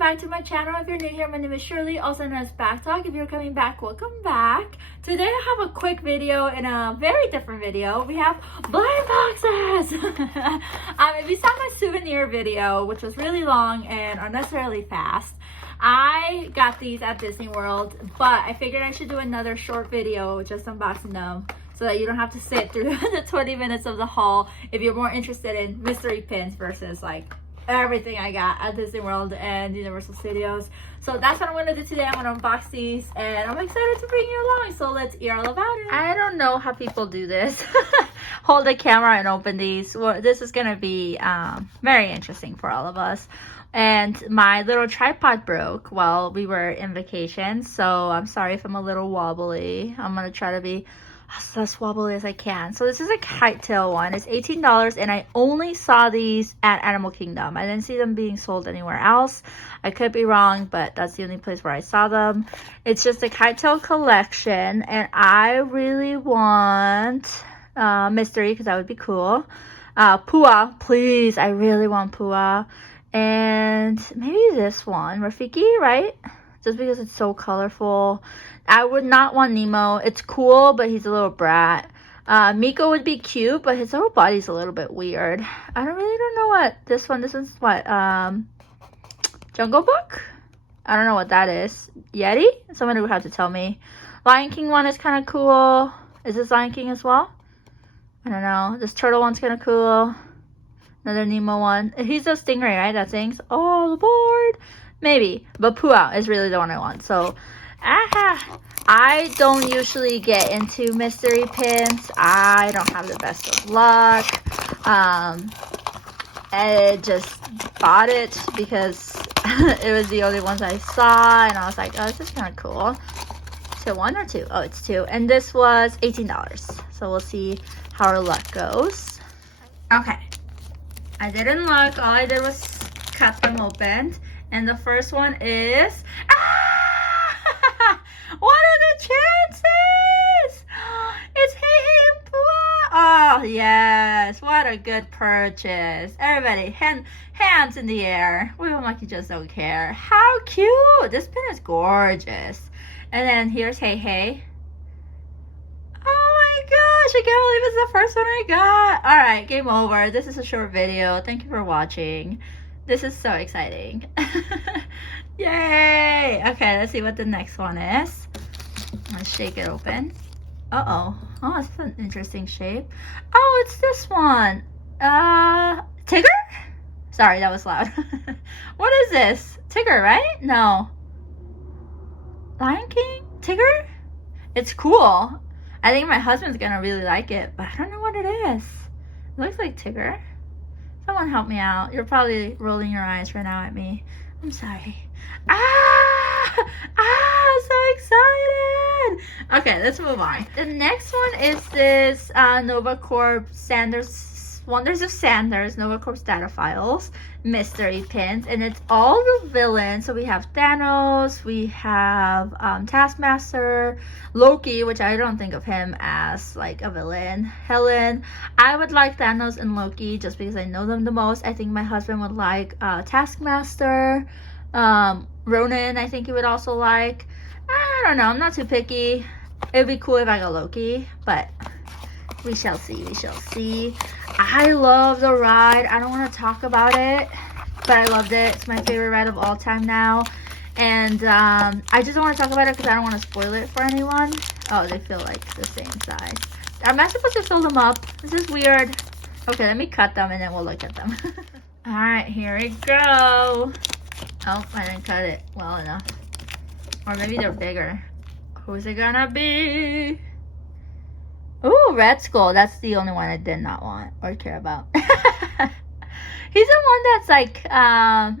back to my channel. If you're new here, my name is Shirley, also known as Backttalk. If you're coming back, welcome back. Today I have a quick video and a very different video. We have blind boxes. If you saw my souvenir video, which was really long and unnecessarily fast, I got these at Disney World, but I figured I should do another short video just unboxing them so that you don't have to sit through the 20 minutes of the haul if you're more interested in mystery pins versus like everything I got at Disney World and Universal Studios. So that's what I'm going to do today. I'm going to unbox these and I'm excited to bring you along. So let's hear all about it. I don't know how people do this. Hold the camera and open these. Well, this is going to be very interesting for all of us. And my little tripod broke while we were in vacation. So I'm sorry if I'm a little wobbly. I'm going to try to be as less wobbly as I can. So this is a kite tail one. It's $18 and I only saw these at Animal Kingdom. I didn't see them being sold anywhere else. I could be wrong, but that's the only place where I saw them. It's just a kite tail collection and I really want mystery because that would be cool. Pua, please. I really want Pua. And maybe this one, Rafiki, right? Just because it's so colorful. I would not want Nemo. It's cool, but he's a little brat. Miko would be cute, but his whole body's a little bit weird. I don't know what this is what, Jungle Book? I don't know what that is. Yeti? Someone would have to tell me. Lion King one is kind of cool. Is this Lion King as well? I don't know. This turtle one's kind of cool. Another Nemo one. He's a stingray, right? That sings all aboard. Maybe. But Pua is really the one I want. So, I don't usually get into mystery pins. I don't have the best of luck. I just bought it because it was the only ones I saw. And I was like, oh, this is kind of cool. So one or two? Oh, it's two. And this was $18. So we'll see how our luck goes. Okay. I didn't look. All I did was cut them open. And the first one is... Ah! What are the chances? It's Hey Hey and Pua. Oh, yes. What a good purchase. Everybody, hands in the air. We look like you just don't care. How cute. This pin is gorgeous. And then here's Hey Hey. I can't believe it's the first one I got. Alright, game over. This is a short video. Thank you for watching. This is so exciting. Yay! Okay, let's see what the next one is. Let's shake it open. Uh-oh. Oh, it's an interesting shape. Oh, it's this one. Tigger? Sorry, that was loud. What is this? Tigger, right? No. Lion King? Tigger? It's cool. I think my husband's gonna really like it, but I don't know what it is. It looks like Tigger. Someone help me out. You're probably rolling your eyes right now at me. I'm sorry. So excited. Okay, let's move on. The next one is this Nova Corp Wonders of Sanders Nova Corp data files mystery pins, and it's all the villains. So we have Thanos, we have Taskmaster, Loki, which I don't think of him as like a villain, Helen. I would like Thanos and Loki just because I know them the most. I think my husband would like Taskmaster. Ronan, I think he would also like. I don't know, I'm not too picky. It would be cool if I got Loki, but we shall see, we shall see. I love the ride. I don't want to talk about it, but I loved it. It's my favorite ride of all time now. And I just don't want to talk about it because I don't want to spoil it for anyone. Oh, they feel like the same size. Am I supposed to fill them up? This is weird. Okay, let me cut them and then we'll look at them. Alright, here we go. Oh, I didn't cut it well enough. Or maybe they're bigger. Who's it gonna be? Ooh, Red Skull. That's the only one I did not want or care about. He's the one that's like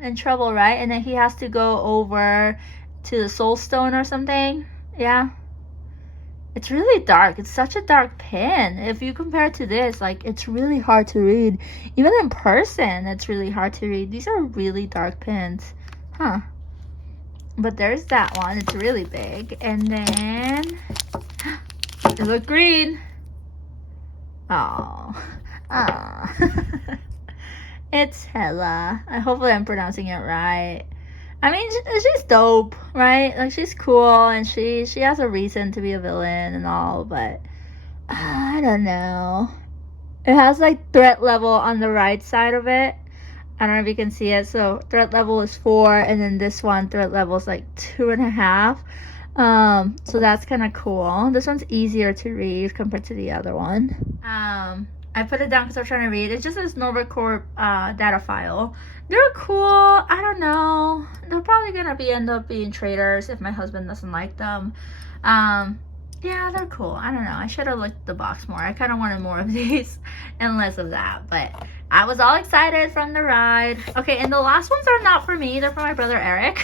in trouble, right? And then he has to go over to the Soul Stone or something. Yeah. It's really dark. It's such a dark pin. If you compare it to this, like, it's really hard to read. Even in person, it's really hard to read. These are really dark pins. Huh. But there's that one. It's really big. And then... They look green. Oh. It's Hella. Hopefully I'm pronouncing it right. I mean, she's dope, right? Like, she's cool, and she has a reason to be a villain and all, but I don't know. It has like threat level on the right side of it. I don't know if you can see it. So threat level is 4, and then this one threat level is like 2.5. So that's kind of cool. This one's easier to read compared to the other one. I put it down because I'm trying to read. It's just this Nova Corp data file. They're cool. I don't know. They're probably gonna end up being traders if my husband doesn't like them. Yeah, they're cool. I don't know. I should have looked at the box more. I kind of wanted more of these and less of that. But I was all excited from the ride. Okay, and the last ones are not for me. They're for my brother, Eric.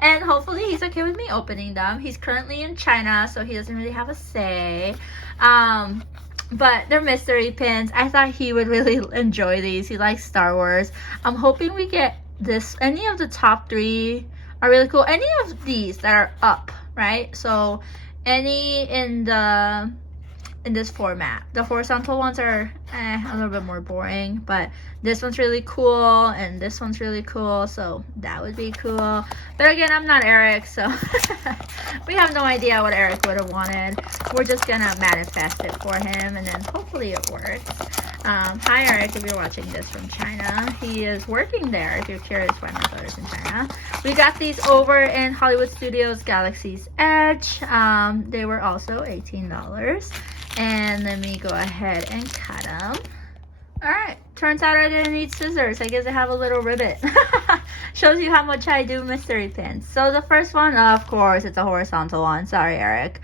And hopefully he's okay with me opening them. He's currently in China, so he doesn't really have a say. But they're mystery pins. I thought he would really enjoy these. He likes Star Wars. I'm hoping we get this. Any of the top 3 are really cool. Any of these that are up, right? So any in this format. The horizontal ones are a little bit more boring, but this one's really cool and this one's really cool, so that would be cool. But again, I'm not Eric, so we have no idea what Eric would have wanted. We're just gonna manifest it for him, and then hopefully it works. Hi Eric, if you're watching this from China. He is working there, if you're curious why my brother's in China. We got these over in Hollywood Studios Galaxy's Edge. They were also $18. And let me go ahead and cut them. Alright, turns out I didn't need scissors. I guess I have a little ribbon. Shows you how much I do mystery pins. So the first one, of course, it's a horizontal one. Sorry, Eric.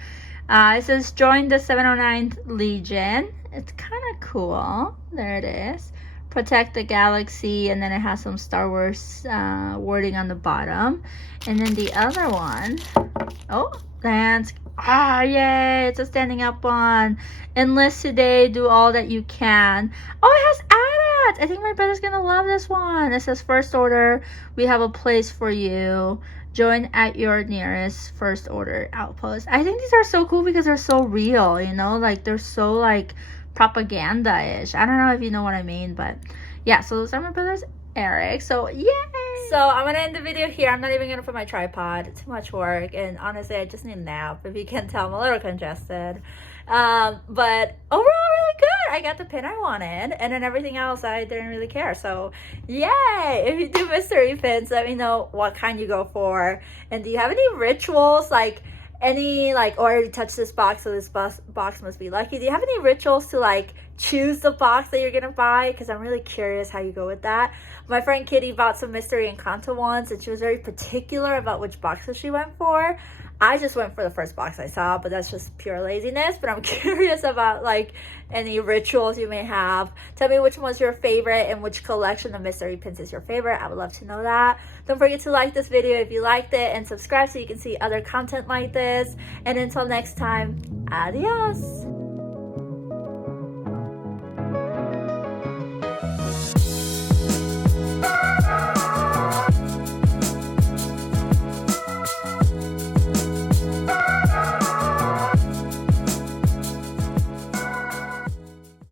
It says join the 709th Legion. It's kind of cool. There it is. Protect the galaxy, and then it has some Star Wars wording on the bottom. And then the other one, oh, that's yay, it's a standing up one. Enlist today, do all that you can. Oh, it has add-ons. I think my brother's gonna love this one. It says first order, we have a place for you. Join at your nearest first order outpost. I think these are so cool because they're so real, you know, like they're so like propaganda-ish. I don't know if you know what I mean, but yeah, so those are my brother's Eric. So yay! So I'm gonna end the video here. I'm not even gonna put my tripod. It's too much work, and honestly I just need a nap. If you can tell, I'm a little congested, but overall really good. I got the pin I wanted, and then everything else I didn't really care. So yay! If you do mystery pins, let me know what kind you go for, and do you have any rituals, like any, like, oh, I already touched this box, so this box must be lucky. Do you have any rituals to like choose the box that you're gonna buy? Because I'm really curious how you go with that. My friend Kitty bought some Mystery Encanto ones, and she was very particular about which boxes she went for. I just went for the first box I saw, but that's just pure laziness. But I'm curious about like any rituals you may have. Tell me which one's your favorite and which collection of mystery pins is your favorite. I would love to know that. Don't forget to like this video if you liked it, and subscribe so you can see other content like this. And until next time, adios.